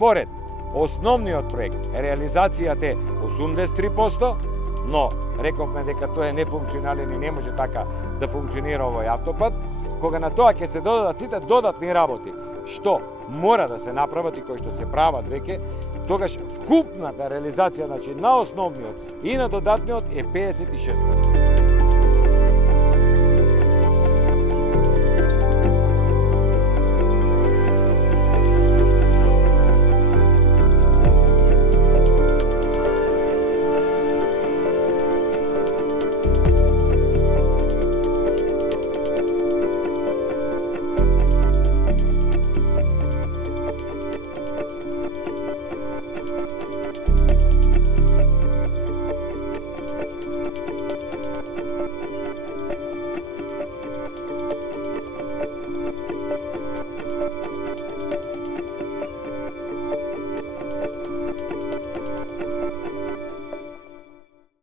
според основниот проект, реализацијата е 83%, но рековме дека тој е нефункционален и не може така да функционира овој автопат, кога на тоа ќе се додадат сите додатни работи, што мора да се направат и кои што се прават веќе, тогаш вкупната реализација, значи на основниот и на додатниот е 56%.